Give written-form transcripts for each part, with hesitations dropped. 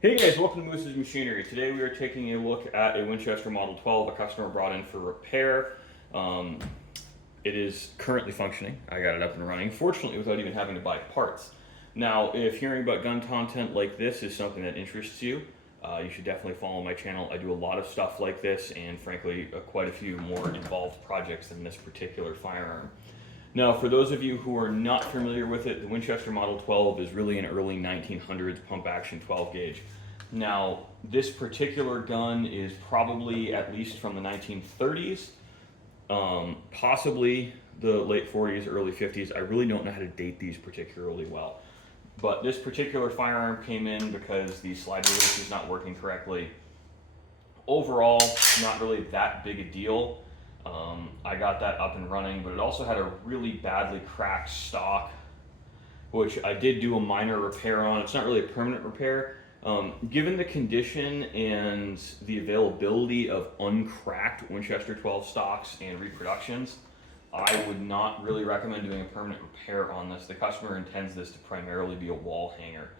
Hey guys, welcome to Moose's Machinery. Today we are taking a look at a Winchester Model 12 a customer brought in for repair. Um, it is currently functioning. I got it up and running, fortunately without even having to buy parts. Now, if hearing about gun content like this is something that interests you, you should definitely follow my channel. I do a lot of stuff like this and frankly quite a few more involved projects than this particular firearm. Now, for those of you who are not familiar with it, the Winchester Model 12 is really an early 1900s pump action 12 gauge. Now, this particular gun is probably at least from the 1930s, possibly the late 40s, early 50s. I really don't know how to date these particularly well. But this particular firearm came in because the slide release is not working correctly. Overall, not really that big a deal. I got that up and running, but it also had a really badly cracked stock, which I did do a minor repair on. It's not really a permanent repair. Given the condition and the availability of uncracked Winchester 12 stocks and reproductions, I would not really recommend doing a permanent repair on this. The customer intends this to primarily be a wall hanger.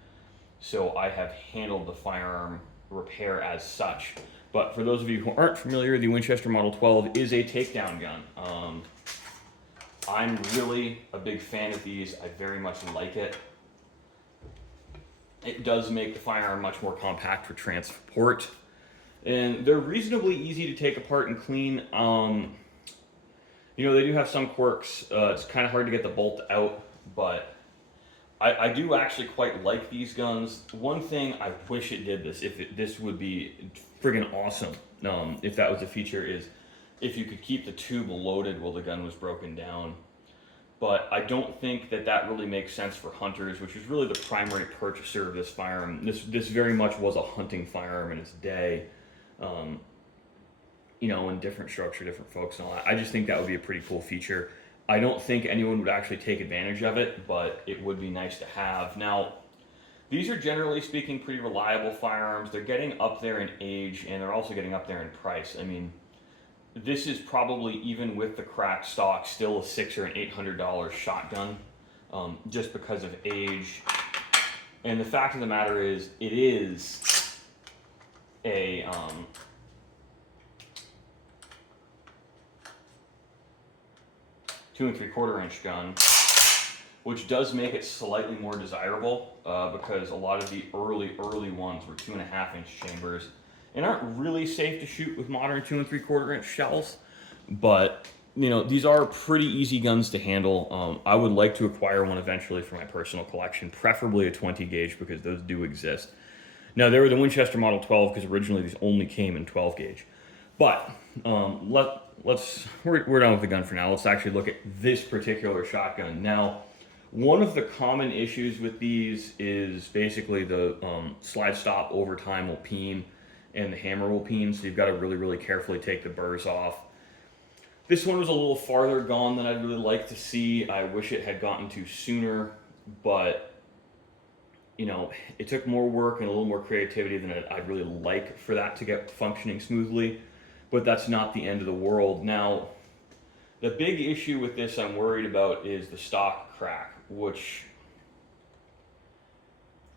So I have handled the firearm repair as such. But for those of you who aren't familiar, the Winchester Model 12 is a takedown gun. I'm really a big fan of these. I very much like it. It does make the firearm much more compact for transport. And they're reasonably easy to take apart and clean. They do have some quirks. It's kind of hard to get the bolt out, but I do actually quite like these guns. One thing I wish it did this would be friggin' awesome, if that was a feature, is if you could keep the tube loaded while the gun was broken down. But I don't think that really makes sense for hunters, which is really the primary purchaser of this firearm. This very much was a hunting firearm in its day, in different structure, different folks and all that. I just think that would be a pretty cool feature. I don't think anyone would actually take advantage of it, but it would be nice to have. Now, these are generally speaking pretty reliable firearms. They're getting up there in age, and they're also getting up there in price. I mean, this is probably, even with the cracked stock, still a $600 or an $800 shotgun, just because of age. And the fact of the matter is, it is a 2 3/4 inch gun, which does make it slightly more desirable because a lot of the early ones were 2.5 inch chambers and aren't really safe to shoot with modern 2 3/4 inch shells. But these are pretty easy guns to handle. I would like to acquire one eventually for my personal collection, preferably a 20 gauge because those do exist. Now, they were the Winchester Model 12 because originally these only came in 12 gauge. But we're done with the gun for now. Let's actually look at this particular shotgun. Now, one of the common issues with these is basically the slide stop over time will peen and the hammer will peen, so you've got to really, really carefully take the burrs off. This one was a little farther gone than I'd really like to see. I wish it had gotten to sooner, but it took more work and a little more creativity than I'd really like for that to get functioning smoothly. But that's not the end of the world. Now, the big issue with this I'm worried about is the stock crack, which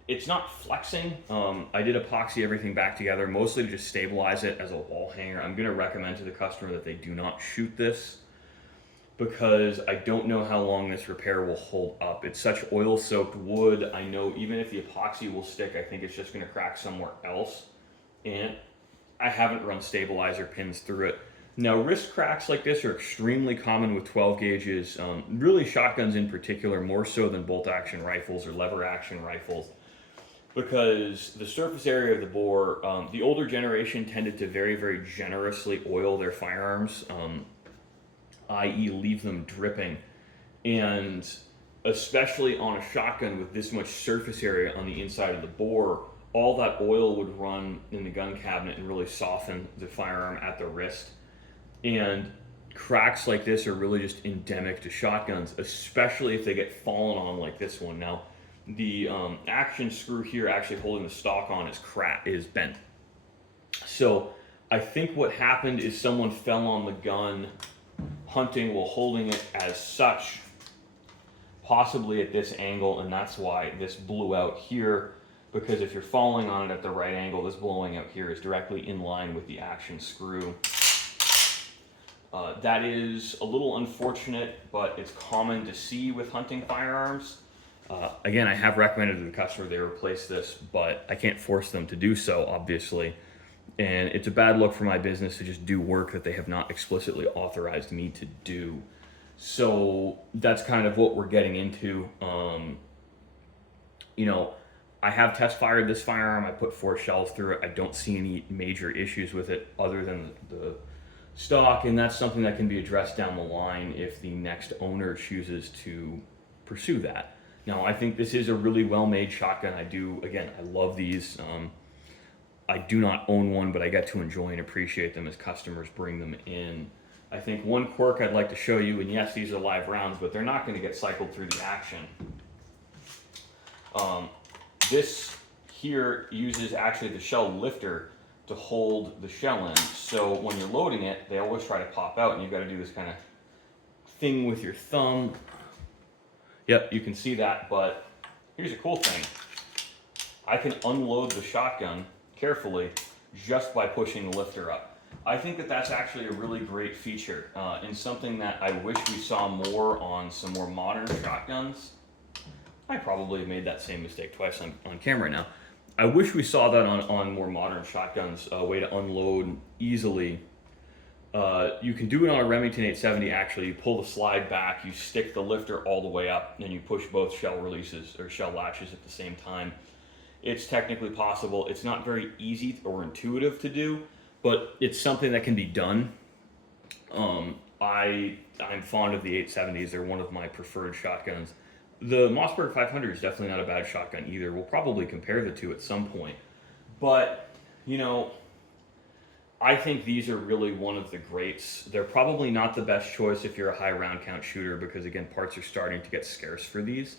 it's not flexing. I did epoxy everything back together, mostly to just stabilize it as a wall hanger. I'm going to recommend to the customer that they do not shoot this because I don't know how long this repair will hold up. It's such oil-soaked wood. I know even if the epoxy will stick, I think it's just going to crack somewhere else. And I haven't run stabilizer pins through it. Now, wrist cracks like this are extremely common with 12 gauges, really shotguns in particular, more so than bolt action rifles or lever action rifles, because the surface area of the bore, the older generation tended to very, very generously oil their firearms, i.e. leave them dripping. And especially on a shotgun with this much surface area on the inside of the bore, all that oil would run in the gun cabinet and really soften the firearm at the wrist. And cracks like this are really just endemic to shotguns, especially if they get fallen on like this one. Now, the action screw here actually holding the stock on is bent. So I think what happened is someone fell on the gun hunting while holding it as such, possibly at this angle, and that's why this blew out here. because if you're falling on it at the right angle, this blowing out here is directly in line with the action screw. That is a little unfortunate, but it's common to see with hunting firearms. Again, I have recommended to the customer they replace this, but I can't force them to do so, obviously. And it's a bad look for my business to just do work that they have not explicitly authorized me to do. So that's kind of what we're getting into. You know, I have test fired this firearm. I put 4 shells through it. I don't see any major issues with it other than the stock, and that's something that can be addressed down the line if the next owner chooses to pursue that. Now, I think this is a really well-made shotgun. I love these. I do not own one, but I get to enjoy and appreciate them as customers bring them in. I think one quirk I'd like to show you, and yes, these are live rounds, but they're not going to get cycled through the action. This here uses actually the shell lifter to hold the shell in. So when you're loading it, they always try to pop out, and you've got to do this kind of thing with your thumb. Yep, you can see that, but here's a cool thing. I can unload the shotgun carefully just by pushing the lifter up. I think that that's actually a really great feature, and something that I wish we saw more on some more modern shotguns. I probably have made that same mistake twice on camera now. I wish we saw that on more modern shotguns, a way to unload easily. You can do it on a Remington 870 actually. You pull the slide back, you stick the lifter all the way up, and you push both shell releases or shell latches at the same time. It's technically possible. It's not very easy or intuitive to do, but it's something that can be done. I'm fond of the 870s. They're one of my preferred shotguns. The Mossberg 500 is definitely not a bad shotgun either. We'll probably compare the two at some point. But, you know, I think these are really one of the greats. They're probably not the best choice if you're a high round count shooter because, again, parts are starting to get scarce for these.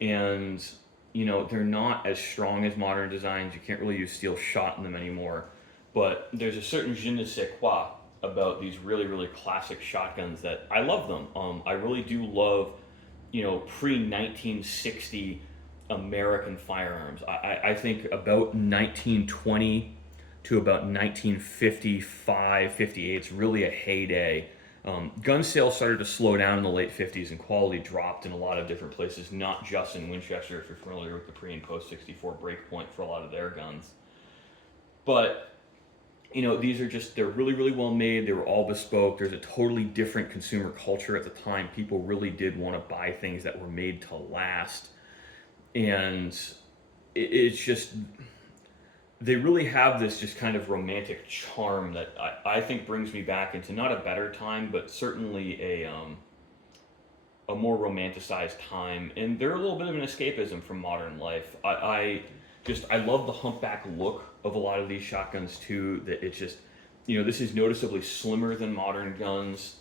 And, you know, they're not as strong as modern designs. You can't really use steel shot in them anymore. But there's a certain je ne sais quoi about these really, really classic shotguns that I love them. I really do love, you know, pre-1960 American firearms. I think about 1920 to about 1955, 58, it's really a heyday. Gun sales started to slow down in the late 50s and quality dropped in a lot of different places, not just in Winchester, if you're familiar with the pre and post 64 breakpoint for a lot of their guns. But, you know, these are just, they're really, really well made. They were all bespoke. There's a totally different consumer culture at the time. People really did want to buy things that were made to last. And it's just, they really have this just kind of romantic charm that I think brings me back into not a better time, but certainly a more romanticized time. And they're a little bit of an escapism from modern life. I love the humpback look of a lot of these shotguns too. That it's just, you know, this is noticeably slimmer than modern guns,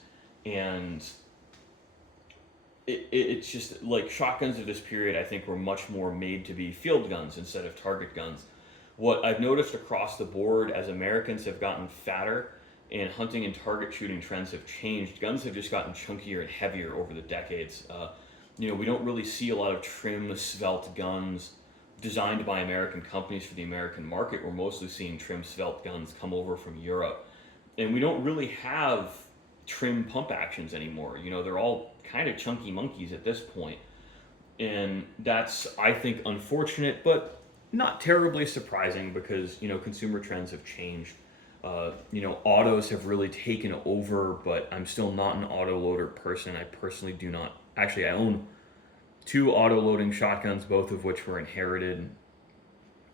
and it's just like shotguns of this period. I think were much more made to be field guns instead of target guns. What I've noticed across the board as Americans have gotten fatter and hunting and target shooting trends have changed, guns have just gotten chunkier and heavier over the decades. You know, we don't really see a lot of trim, svelte guns designed by American companies for the American market. We're mostly seeing trim, svelte guns come over from Europe. And we don't really have trim pump actions anymore. You know, they're all kind of chunky monkeys at this point. And that's, I think, unfortunate, but not terribly surprising because, you know, consumer trends have changed. You know, autos have really taken over, but I'm still not an auto loader person. I personally do not. Actually, I own 2 auto loading shotguns, both of which were inherited,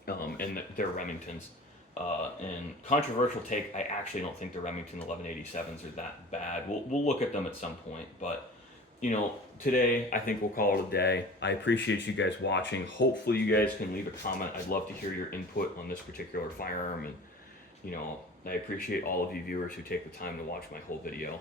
and they're Remingtons. And controversial take, I actually don't think the Remington 1187s are that bad. We'll look at them at some point, but you know, today I think we'll call it a day. I appreciate you guys watching. Hopefully you guys can leave a comment. I'd love to hear your input on this particular firearm, and you know, I appreciate all of you viewers who take the time to watch my whole video.